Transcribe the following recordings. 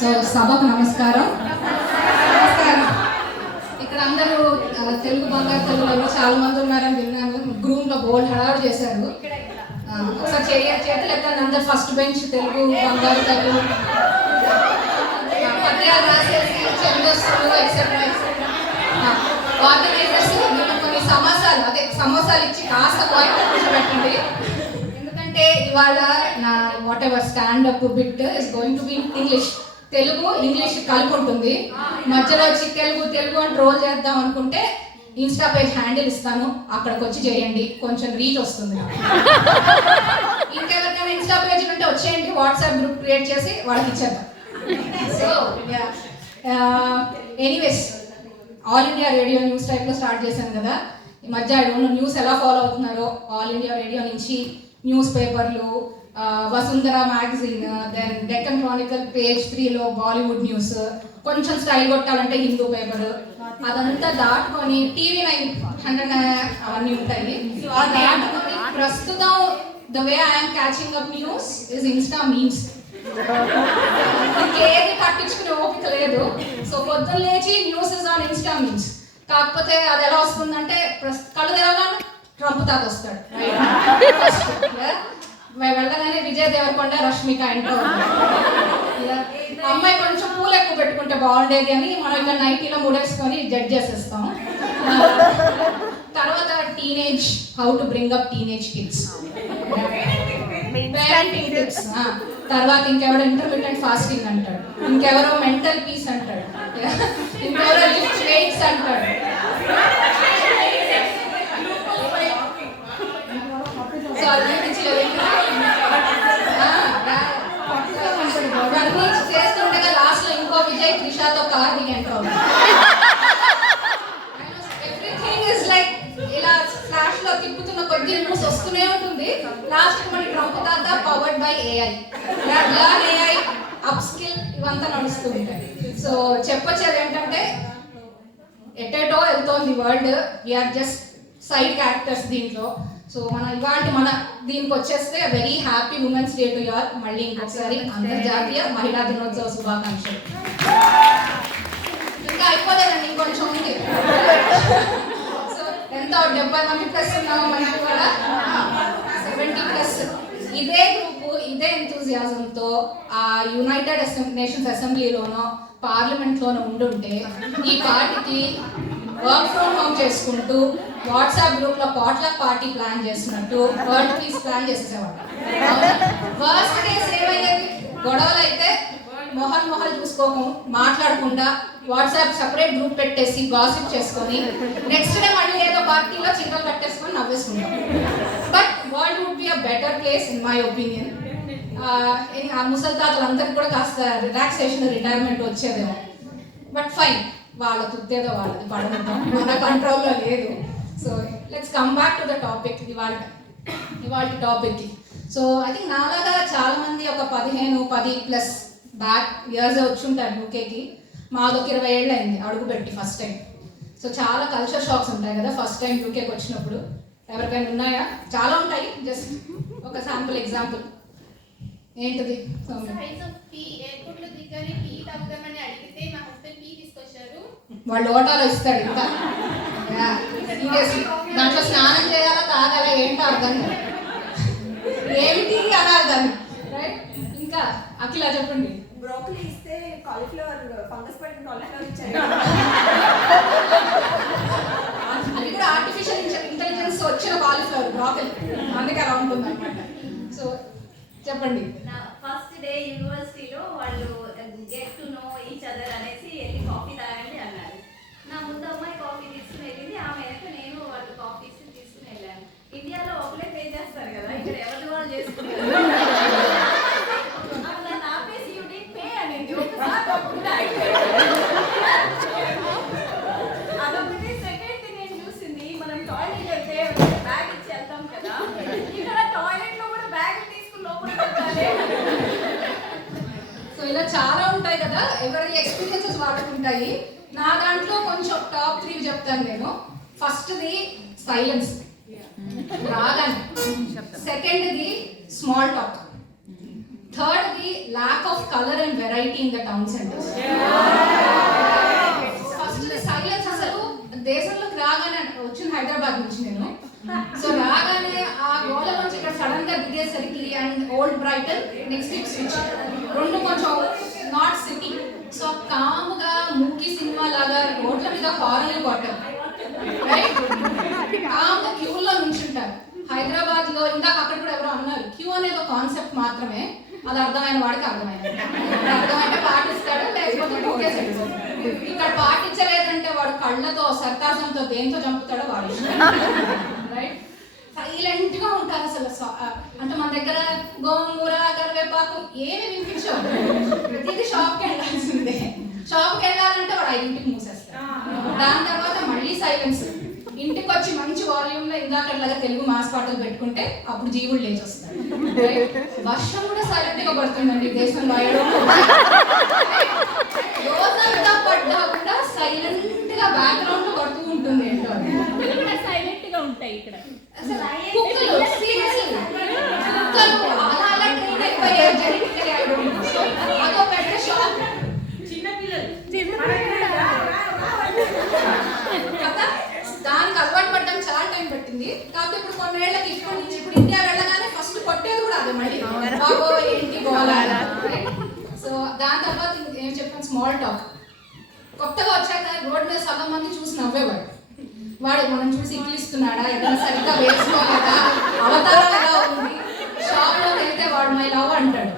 So సభకు నమస్కారం. ఇక్కడ అందరూ తెలుగు బంగారు తెలుగులో చాలా మంది ఉన్నారని విన్నాను. గ్రూమ్ లో బోల్డ్ హడావుడు చేశారు. ఒకసారి చేతులు ఎత్తండి అందరు. ఫస్ట్ బెంచ్ తెలుగు బంగారు తెలుగు పత్రికలు రాసేసి చంద్రస్తులు ఎక్సెట్రా ఎక్సెట్రా ఆర్గనైజర్స్ కొన్ని సమోసాలు ఇచ్చి కాస్త పాయింట్ కూర్చోబెట్టండి. ఎందుకంటే ఇవాళ నా whatever standup bit is going to be English. Telugu English కలిపి ఉంటుంది. మధ్యలో వచ్చి తెలుగు తెలుగు అని ట్రోల్ చేద్దాం అనుకుంటే ఇన్స్టా పేజ్ హ్యాండిల్ ఇస్తాను, అక్కడికి వచ్చి చేయండి, కొంచెం రీచ్ వస్తుంది. ఇంకెవరికైనా ఇన్స్టా పేజ్ ఉంటే వచ్చేయండి, వాట్సాప్ గ్రూప్ క్రియేట్ చేసి వాళ్ళకి ఇచ్చేద్దాం. So anyways, all India radio news టైప్లో స్టార్ట్ చేశాను కదా. ఈ మధ్య న్యూస్ ఎలా ఫాలో అవుతున్నారో, ఆల్ ఇండియా రేడియో నుంచి న్యూస్ పేపర్లు, Vasundhara magazine, then Deccan Chronicle page 3లో బాలీవుడ్ న్యూస్, కొంచెం స్టైల్ కొట్టాలంటే హిందూ పేపర్, అదంతా దాటుకొని TV9 100 అవన్నీ ఉంటాయి. ఆ దాటుకొని ప్రస్తుతం the way I'm catching up news is Insta memes. ఇంకేది పట్టించుకునే ఓపిక లేదు. సో పొద్దున్న లేచి news is on Insta memes. కాకపోతే అది ఎలా వస్తుందంటే కళ్ళు తెరవగానే ట్రంప్ తాత వస్తాడు. వెళ్ళగానే విజయ్ దేవరకొండ రష్మిక ఇంట్లో అమ్మాయి కొంచెం పూలు ఎక్కువ పెట్టుకుంటే బాగుండేది అని మనం ఇక్కడ నైటీలో ముడేసుకొని జడ్జ్ చేసేస్తాం. తర్వాత teenage, how to bring up teenage kids, parenting tips. తర్వాత ఇంకెవరో ఇంటర్మీడియట్ ఫాస్టింగ్ అంటాడు, ఇంకెవరో మెంటల్ పీస్ అంటాడు, ఇంకెవరో లిఫ్ట్ వెయిట్స్ అంటాడు. చేస్తుండగా లాస్ట్ లో ఇంకో విజయ్ త్రిషాతో car enter everything is like ఇలా ఫ్లాష్ లో తిప్పుతున్న కొద్ది న్యూస్ వస్తూనే ఉంటుంది. లాస్ట్ మన ట్రంప్ తాత powered by AI, learn AI, upskill, ఇవంతా నడుస్తూ ఉంటాయి. సో చెప్పొచ్చేది ఏంటంటే ఎటేటో వెళ్తోంది world, we are just side characters దీంట్లో. సో మన దీనికి వచ్చేస్తే very happy women's day to your. మళ్ళీ ఇంకొకసారి అంతర్జాతీయ మహిళా దినోత్సవ శుభాకాంక్షలు. ఇంకా అయిపోలేదండి, ఇంకొంచెం ఉంది. సో ఎంత 70 మంది ప్లస్ ఉన్నాము మనకి కూడా, 70 ప్లస్. ఇదే గ్రూపు, ఇదే ఎంతూజియాజంతో ఆ యునైటెడ్ నేషన్స్ అసెంబ్లీలోనో పార్లమెంట్లోనో ఉండుంటే ఈ పార్టీకి వర్క్ ఫ్రమ్ హోమ్ చేసుకుంటూ వాట్సాప్ గ్రూప్లో పాట్లక్ పార్టీ ప్లాన్ చేస్తున్నట్టు వరల్డ్ పీస్ ప్లాన్ చేసేసేవాడు. వర్స్ట్ కేసు ఏమైంది, గొడవలు అయితే మొహల్ చూసుకోము, మాట్లాడకుండా వాట్సాప్ సపరేట్ గ్రూప్ పెట్టేసి గాసిప్ చేసుకొని నెక్స్ట్ డే మళ్ళీ ఏదో పార్టీలో చింతలు కట్టేసుకొని నవ్వేసుకుంటాం. But world would be a better place in my opinion. ఆ ముసలి తాతలందరికీ కూడా కాస్త రిలాక్సేషన్, రిటైర్మెంట్ వచ్చేదేమో. బట్ ఫైన్, వాళ్ళ తుత్తేదో వాళ్ళది, పడడం మన కంట్రోల్లో లేదు. So let's come back to the topic. ఇవాళ టాపిక్కి. సో ఐ థింక్ నాలాగా చాలా మంది ఒక 10 ప్లస్ బ్యాక్ ఇయర్స్ వచ్చి ఉంటారు యూకేకి. మాదొక 20 ఏళ్ళు అయింది అడుగుపెట్టి ఫస్ట్ టైం. సో చాలా కల్చర్ షాక్స్ ఉంటాయి కదా ఫస్ట్ టైం యూకేకి వచ్చినప్పుడు. ఎవరికైనా ఉన్నాయా? చాలా ఉంటాయి, జస్ట్ ఒక శాంపుల్ ఎగ్జాంపుల్. ఏంటిది? వాళ్ళు ఓటాలో ఇస్తాడు. ఇంకా దాంట్లో స్నానం చేయాలా, తాగాలా, ఏంటో అర్థం కాదు, ఏమిటి అనాలి దాన్ని, రైట్? ఇంకా అఖిల చెప్పండి. బ్రోకలీ ఇస్తే కాలీఫ్లవర్, ఫంగస్ పట్టిన కాలీఫ్లవర్ ఇచ్చారు. అది కూడా ఆర్టిఫిషియల్ ఇంటెలిజెన్స్ వచ్చిన కాలీఫ్లవర్, బ్రోకలీ, అందుకే అలా ఉంటుంది అనమాట. సో చెప్పండి. ఫస్ట్ డే యూనివర్సిటీలో వాళ్ళు get to know each other అనేసి వెళ్ళి కాఫీ తాగండి అన్నారు. నా ముందు అమ్మాయి కాఫీ తీసుకుని వెళ్ళింది, ఆమె వెనక నేను వాళ్ళు కాఫీస్ తీసుకుని వెళ్ళాను. ఇండియాలో ఒకలే పే చేస్తారు కదా, ఇక్కడ ఎవరి వాళ్ళు చేసుకుంటారు. అట్లా ఆపేసి యూ డిడ్ పే అనేది అదొకటి. సెకండ్ నేను చూసింది, మనం టాయిలెట్ వెళ్తే బ్యాగ్ ఇచ్చి వెళ్తాం కదా, ఇక్కడ టాయిలెట్ లో కూడా బ్యాగ్ తీసుకుని లోపలికి వెళ్తాలి. సో ఇలా చాలా ఉంటాయి కదా, ఎవరి ఎక్స్పీరియన్సెస్ వాడుకుంటాయి. నా దాంట్లో కొంచెం టాప్ 3 చెప్తాను నేను. ఫస్ట్ది సైలెన్స్, రాగానే. సెకండ్ది స్మాల్ టాక్, థర్డ్ది lack of colour and variety in the town centres. First silence. అసలు దేశంలోకి రాగానే వచ్చిన హైదరాబాద్ నుంచి నేను, సో రాగానే ఆ గోడ నుంచి ఇక్కడ సడన్ గా దిగేసరికి and old Brighton next switch రెండు కొంచెం నాట్ సిటీ. సో కాముగా మూకీ సినిమా లాగా రోడ్ల మీద హారన్లు కొట్టారు, రైట్? కాముగా క్యూలో నుంచుంటారు. హైదరాబాద్ లో ఇందాక అక్కడ కూడా ఎవరో అన్నారు, క్యూ అనేది ఒక కాన్సెప్ట్ మాత్రమే, అది అర్థమైన వాడికి అర్థమైనది. అర్థమైతే పాటిస్తాడు, లేకపోతే ఊకేసాడు. ఇక్కడ పాటించలేదంటే వాడు కళ్ళతో సర్కాసంతో దేంతో చంపుతాడో వాడు ఇష్టం, రైట్? సైలెంట్ గా ఉంటారు అసలు. అంటే మన దగ్గర గోంగూర కరివేపాకు ఏమి వినిపించవు, ప్రతిదీ షాప్కి వెళ్ళాల్సిందే. షాప్కి వెళ్ళాలంటే వాడు 5ంటికి మూసేస్తాడు. దాని తర్వాత మళ్ళీ సైలెన్స్. ఇంటికి వచ్చి మంచి వాల్యూమ్ లో ఇందాకట్లాగా తెలుగు మాస్ పాటలు పెట్టుకుంటే అప్పుడు జీవుడు లేచి వస్తాడు. వర్షం కూడా సైలెంట్ గా పడుతుందండి దేశంలో. రోజంతా పడ్డా కూడా సైలెంట్ గా బ్యాక్గ్రౌండ్ లో పడుతూ ఉంటుంది. ఏంటో సైలెంట్ గా ఉంటాయి ఇక్కడ. కుక్కలు సీరియస్లీ కుక్కలు అలా అలా ట్రైన్ అయిపోయాయి genetically. I don't know. So అదో పెద్ద షాక్. చిన్న పిల్లలు కదా, దానికి అలవాటు పడడం చాలా టైం పట్టింది. కాకపోతే ఇప్పుడు కొన్నేళ్లకి ఇప్పుడు ఇండియా వెళ్ళగానే ఫస్ట్ కొట్టేది కూడా అదే మళ్ళీ బాబో ఏంటి గోలా. సో దాని తర్వాత ఏం చెప్పాను, స్మాల్ టాక్. కొత్తగా వచ్చాక రోడ్ మీద సగం మంది చూసి నవ్వేవాడు. వాడు మనం చూసి ఇట్లిస్తున్నాడా, ఏదైనా సరిగ్గా వేసుకోలేదా, అవతారం ఎలా ఉంది. షాప్ లోకి వెళ్తే వాడు మై లవ్ అంటాడు.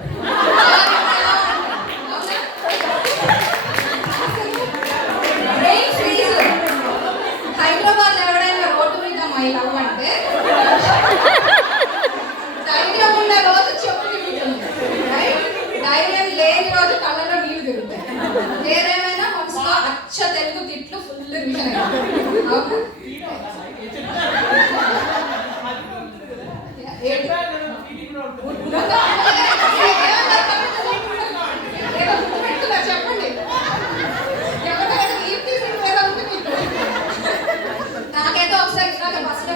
హైదరాబాద్ ఎవడైనా రోడ్డు మీద మై లవ్ అంటే ధైర్యం ఉన్న రోజు చెప్పు తిరుగుతుంది, ధైర్యం లేని రోజు కళ్ళలో నీళ్లు తిరుగుతాయి. వేరేమైనా మనసులో అచ్చ తెలుగు తిట్లు ఫుల్ రివిజన్ చెప్పండి. నాకైతే ఒకసారి బస్సులో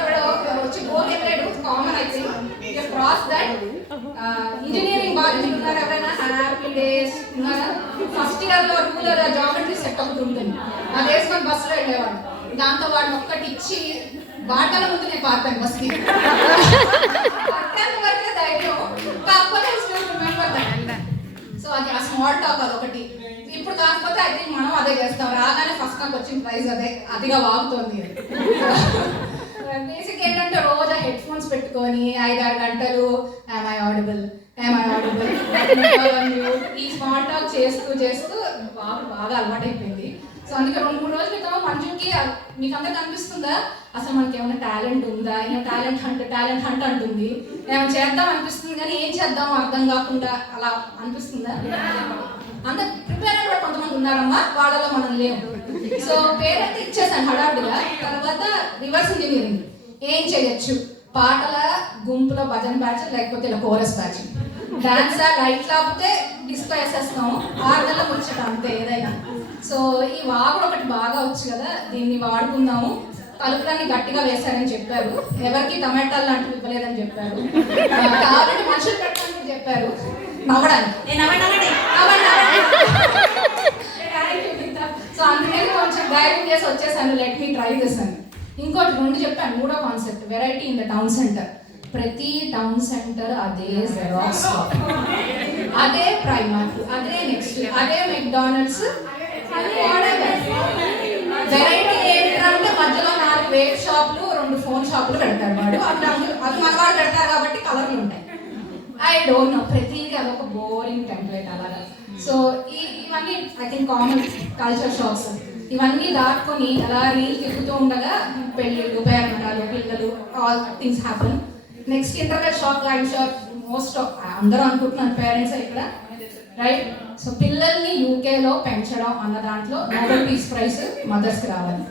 వచ్చి బోర్డు ఎక్కలేడు, కామన్ అయితే క్రాస్ దట్. ఇంజనీరింగ్ బాధ్యతలు ఉన్నారు ఎవరైనా? హ్యాపీ డేస్ ఉన్నారా? ఫస్ట్ ఇయర్ లో రూలర్ జామెట్రీ సెట్ ఒకటి ఉంటుంది, అది వేసుకొని బస్సులో వెళ్ళేవాడు. దాంతో వాడిని ఒక్కటి ఇచ్చి బాటల ముందు నేను పాతాను బస్కి. వరకే ధైర్యం, కాకపోతే రిమెంబర్ దట్. సో అది ఆ స్మాల్ టాక్ అదొకటి. ఇప్పుడు కాకపోతే ఐ థింక్ మనం అదే చేస్తాం. రాగానే ఫస్ట్ నాకు వచ్చిన ప్రైజ్ అదే, అదిగా వాగుతోంది. బేసిక్ ఏంటంటే రోజు హెడ్ ఫోన్స్ పెట్టుకొని 5-6 గంటలు am I audible ఈ స్మాల్ టాక్ చేస్తూ చేస్తూ బాగా అలవాటైపోయింది. సో అందుకే 2-3 రోజుల క్రితం మంజుకి మీకు అందరికి అనిపిస్తుందా అసలు మనకి ఏమైనా టాలెంట్ ఉందా, ఏమైనా టాలెంట్ హంట్ అంటుంది, ఏమైనా చేద్దాం అనిపిస్తుంది కానీ ఏం చేద్దాం అర్థం కాకుండా అలా అనిపిస్తుందా? అంత ప్రిపేర్ కూడా కొంతమంది ఉన్నారమ్మా, వాళ్ళలో మనం లేవు. సో పేరైతే ఇచ్చేసాను హడావుడిగా. తర్వాత రివర్స్ ఇంజనీరింగ్ ఏం చేయొచ్చు, పాటల గుంపులో భజన బ్యాచ్, లేకపోతే ఇలా కోరస్ బ్యాచ్, డాన్స్ లైట్ లేకపోతే డిస్కో వేసేస్తాం, 6 నెలల ముచ్చట అంతే ఏదైనా. సో ఈ వాగుడు ఒకటి బాగా వచ్చు కదా, దీన్ని వాడుకుందాము. తలుపులన్నీ గట్టిగా వేశారని చెప్పారు, ఎవరికి టమాటాలు లాంటివి ఇవ్వలేదని చెప్పారు, కాబట్టి మనుషులు పెట్టాలని చెప్పారు. నవ్వడానికి సో అందుకని కొంచెం ధైర్యం చేసి వచ్చేసాను, లెట్ మీ ట్రై చేశాను. ఇంకోటి 2 చెప్పాను, 3వ concept variety in the town centre. ప్రతి టౌన్ సెంటర్ అదే జెరాక్స్ షాప్, అదే ప్రైమార్క్, అదే నెక్స్ట్, అదే మెక్డానల్డ్స్, వెరైటీ ఏంటంటే మధ్యలో 4 వేప్ షాపులు 2 ఫోన్ షాపులు పెడతారు వాడు. అది మన వాళ్ళు పెడతారు కాబట్టి కలర్లు ఉంటాయి. ఐ డోంట్ నో, ప్రతిదీ అదొక బోరింగ్ టెంప్లెట్ అలాగా. సో ఇవన్నీ I think common culture shocks. ఇవన్నీ దాటుకొని అలా రీల్ తిప్పుతూ ఉండగా పెళ్ళిళ్ళు, పేరెంటాలు, పిల్లలు, all things happen. Next internet shock, I'm sure most of అందరూ అనుకుంటున్నారు పేరెంట్స్ ఇక్కడ, రైట్? సో పిల్లల్ని యూకేలో పెంచడం అన్న దాంట్లో నోబెల్ పీస్ ప్రైజ్ మదర్స్కి రావాలి.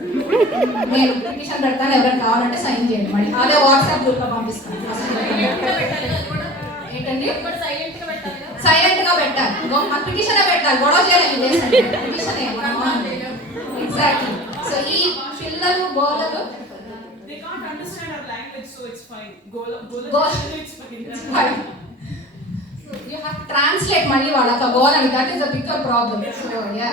నేను పిటిషన్ పెడతాను, ఎవరైనా కావాలంటే సైన్ చేయండి, మళ్ళీ అదే వాట్సాప్ గ్రూప్లో పంపిస్తాను. ఏంటండి సైలెంట్ గా పెట్టాలి, పిటిషన్ పెట్టాలి, గొడవ చేయాలి. Petition exactly. సో ఈ పిల్లలు గోలలు they can't understand our language, so it's fine. Gola it's fine. You have translate మళ్ళీ వాళ్ళకి గోలని, that is the bigger problem. So ya,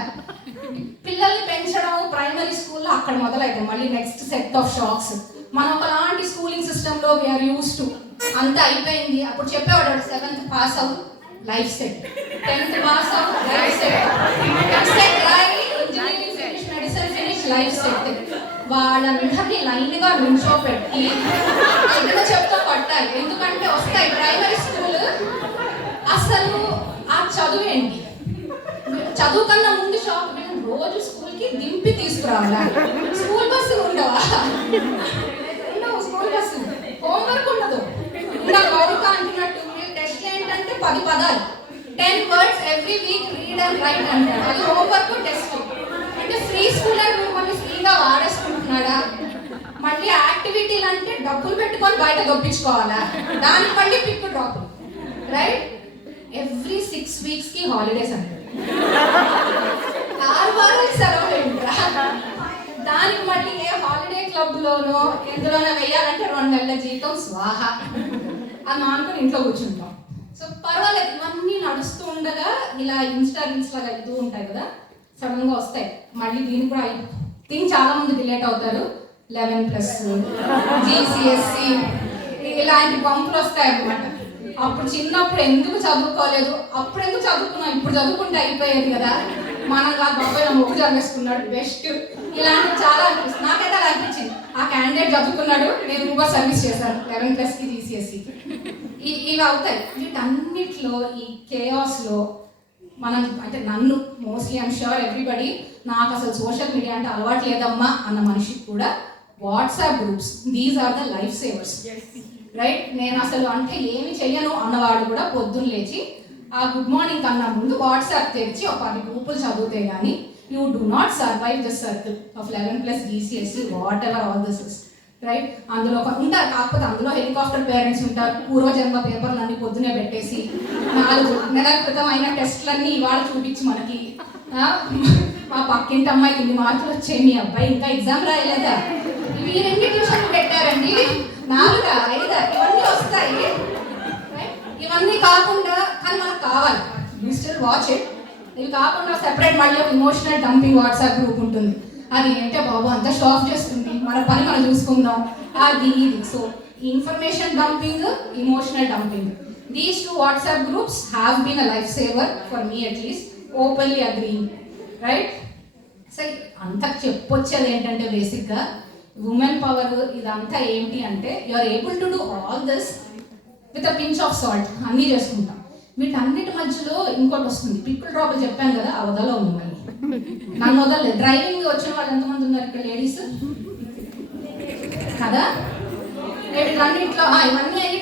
పిల్లల్ని పెంచడం ప్రైమరీ స్కూల్లో అక్కడ మొదలైతే మళ్ళీ నెక్స్ట్ సెట్ ఆఫ్ షాక్స్. మనం ఒకలాంటి స్కూలింగ్ సిస్టంలో వీఆర్ యూస్ టు, అంతా అయిపోయింది. అప్పుడు చెప్పేవాడు 7th pass out life set, 10th pass out life set, set రాయి engineering finish, medicine finish, life set. వాళ్ళందరినీ లైన్గా నుంచోపెట్టి ఏదైనా చెప్తా పట్టాలి, ఎందుకంటే వస్తాయి ప్రైమరీ స్కూల్. అసలు ఆ చదువు ఏంటి, చదువు కన్నా ముందు షాప్, రోజు స్కూల్కి దింపి తీసుకురావాలా, స్కూల్ బస్సు ఉండవా, ఉండవు స్కూల్ బస్సు, హోంవర్క్ ఉండదు. ఇంకా గౌరవ అంటున్నట్టు టెస్ట్ ఏంటంటే 10 పదాలు, 10 words every week read and right అంటారు. అది హోంవర్క్ టెస్ట్. అంటే ఫ్రీ స్కూల్ అని మిమ్మల్ని ఫ్రీగా వాడేసుకుంటున్నాడా? మళ్ళీ యాక్టివిటీలు అంటే డబ్బులు పెట్టుకొని బయట దొప్పించుకోవాలా, దానికి మళ్ళీ pick drop, right? Every 6 weeks holidays అంటారు, 6 వారాలు సెలవులు ఉంటా. దానికి మళ్ళీ ఏ హాలిడే క్లబ్లోనో ఎందులోనో వెయ్యాలంటే 2 నెలల జీతం స్వాహ. అది మానుకొని ఇంట్లో కూర్చుంటాం. సో పర్వాలేదు, ఇవన్నీ నడుస్తూ ఉండగా ఇలా ఇన్స్టా రీల్స్ లాగా వెళ్తూ ఉంటాయి కదా, సడన్గా వస్తాయి మళ్ళీ. దీనికి కూడా దీనికి చాలా మంది డిలేట్ అవుతారు. 11+ GCSE ఇలాంటి పంపులు వస్తాయి అన్నమాట. అప్పుడు చిన్నప్పుడు ఎందుకు చదువుకోలేదు, అప్పుడు ఎందుకు చదువుకున్నాం, ఇప్పుడు చదువుకుంటే అయిపోయేది కదా, మనం కాదు బాబాయ్ నా మొక్కు చదివేసుకున్నాడు బెస్ట్, ఇలాంటివి చాలా అనిపిస్తుంది. నాకైతే అలా అనిపించింది, ఆ క్యాండిడేట్ చదువుకున్నాడు, నేను ఊబర్ సర్వీస్ చేశాను 11+కి GCSE. ఇవి అవుతాయి. వీటన్నిటిలో ఈ కేయాస్లో మనం, అంటే నన్ను మోస్ట్లీ ఐమ్ షూర్ ఎవ్రీబడి, నాకు అసలు సోషల్ మీడియా అంటే అలవాటు లేదమ్మా అన్న మనిషికి కూడా WhatsApp groups, these are the life savers, right? నేను అసలు అంటే ఏమి చెయ్యను అన్నవాడు కూడా పొద్దున్న లేచి ఆ గుడ్ మార్నింగ్ కన్నా ముందు వాట్సాప్ తెరిచి ఒక 10 గ్రూపులు చదివితే కానీ you do not survive this circle of 11+ GCSE what ever all this is, right? అందులో ఉంటారు, కాకపోతే అందులో హెలికాప్టర్ పేరెంట్స్ ఉంటారు, పూర్వజన్మ పేపర్లు అన్ని పొద్దునే పెట్టేసి 4 నెలల క్రితం అయిన టెస్ట్లన్నీ ఇవాళ చూపించి మనకి, మా పక్కింటి అమ్మాయికి ఇన్ని మార్కులు వచ్చాయి, మీ అబ్బాయి ఇంకా ఎగ్జామ్ రాయలేదా, ఇవి 2 ట్యూషన్లు పెట్టారండి, 4, 5 ఇవన్నీ వస్తాయి. ఇవన్నీ కాకుండా కానీ మనకు కావాలి, యూ స్టిల్ వాచ్ ఇట్. ఇవి కాకుండా సెపరేట్ మళ్ళీ ఒక ఇమోషనల్ డంపింగ్ వాట్సాప్ గ్రూప్ ఉంటుంది. అది ఏంటంటే బాబు అంతా షో ఆఫ్ చేస్తుంది, మన పని మనం చూసుకుందాం, అది ఇది. So information dumping, emotional dumping, these 2 WhatsApp groups have been a life saver for me at least, openly agreeing, right? So అంతా చెప్పొచ్చేది ఏంటంటే బేసిక్గా ఉమెన్ పవర్ ఇదంతా ఏంటి అంటే you are able to do all this with a pinch of salt, అన్నీ చేసుకుంటాం. వీటన్నిటి మధ్యలో ఇంకోటి వస్తుంది, పిక్కులు డ్రాప్లు చెప్పాను కదా, ఆ వదలో ఉంది మళ్ళీ, నన్ను వదలలేదు. డ్రైవింగ్ వచ్చిన వాళ్ళు ఎంతమంది ఉన్నారు ఇక్కడ లేడీస్ కదా? వీటన్నింటిలో ఇవన్నీ అయ్యి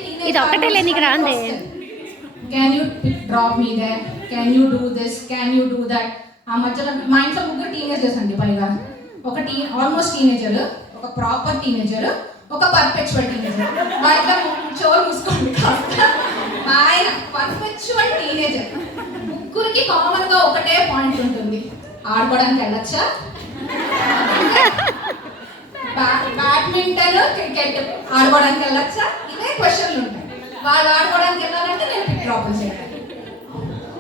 can you drop me there, can you do this, can you do that. ఆ మధ్యలో మా ఇంట్లో 3 టీనేజర్స్ అండి, పైగా ఒక ఆల్మోస్ట్ టీనేజర్, ఒక ప్రాపర్ టీనేజర్, ఒక పర్ఫెక్చువల్ టీనేజర్. వాళ్ళ చోరు మూసుకోండి, ఆయన పర్ఫెక్చువల్ టీనేజర్. ముగ్గురికి కామన్గా ఒకటే పాయింట్ ఉంటుంది, ఆడుకోవడానికి వెళ్ళొచ్చా, బ్యాడ్మింటన్ క్రికెట్ ఆడుకోవడానికి వెళ్ళొచ్చా, ఇవే క్వశ్చన్లు ఉంటాయి. వాళ్ళు ఆడుకోవడానికి వెళ్ళాలంటే నేను పిక్ డ్రాప్ చేయాలి.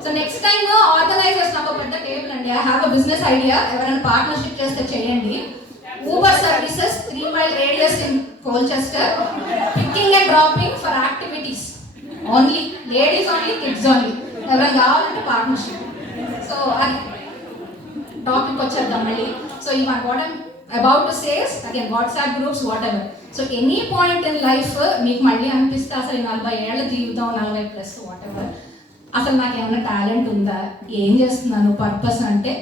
సో నెక్స్ట్ టైం ఆర్గనైజర్స్, నాకు పెద్ద టేబుల్ అండి, I have a business idea, ఎవరైనా పార్ట్నర్షిప్ చేస్తే చేయండి. Uber services 3 mile radius in Colchester, picking and dropping for activities only, ladies only, kids only, ఎవరైనా కావాలంటే పార్ట్నర్షిప్. సో అది టాపిక్ వచ్చేద్దాం మళ్ళీ. సో ఇవన్నీ what I'm about to say is again WhatsApp groups what ever. So any point in life మీకు మళ్ళీ అనిపిస్తే అసలు 40 ఏళ్ల జీవితం, 40+ వాట్ ఎవర్, అసలు నాకు ఏమైనా టాలెంట్ ఉందా, ఏం చేస్తున్నాను, పర్పస్ అంటే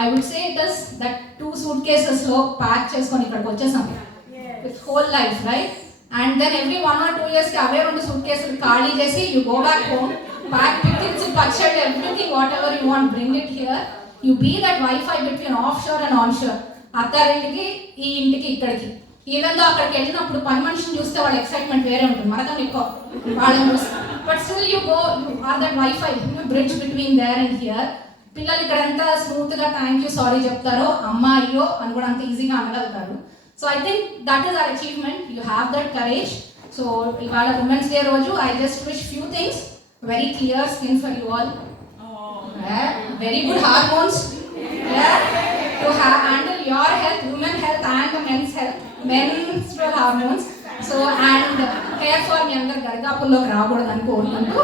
I would say it is that 2 suitcasesలో ప్యాక్ చేసుకొని ఇక్కడికి వచ్చేసాం with whole life, right? And then every 1 or 2 yearsకి అవే 2 suitcases ఖాళీ చేసి you go back home, pack pickles, పచ్చడి, everything whatever you want bring it here. You be that wifi between off shore and on shore, అత్తారింటికి, ఈ ఇంటికి, ఇక్కడికి. Even though అక్కడికి వెళ్ళినప్పుడు పని మనిషిని చూస్తే వాళ్ళ ఎక్సైట్మెంట్ వేరే ఉంటుంది, మనకన్నా ఎక్కువ వాళ్ళని చూస్తే. But still you go, you are that WiFi bridge between there and here. పిల్లలు ఇక్కడ ఎంత స్మూత్గా థ్యాంక్ యూ, సారీ చెప్తారో, అమ్మ అయ్యో అని కూడా అంత ఈజీగా అనగలుగుతారు. So I think that is our achievement, you have that courage. So ఇవాళ ఉమెన్స్ డే రోజు I just wish few things. very clear skin for you all. Very good hormones. To handle your health, women health and the men's health, menstrual hormones. So and hair fall మీ అందరు గడగాపుల్లోకి రాకూడదు అని కోరుకుంటూ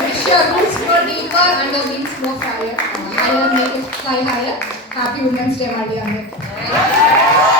wish your roots grow deeper and your wings grow higher, make it fly higher. Happy Women's Day, my dear.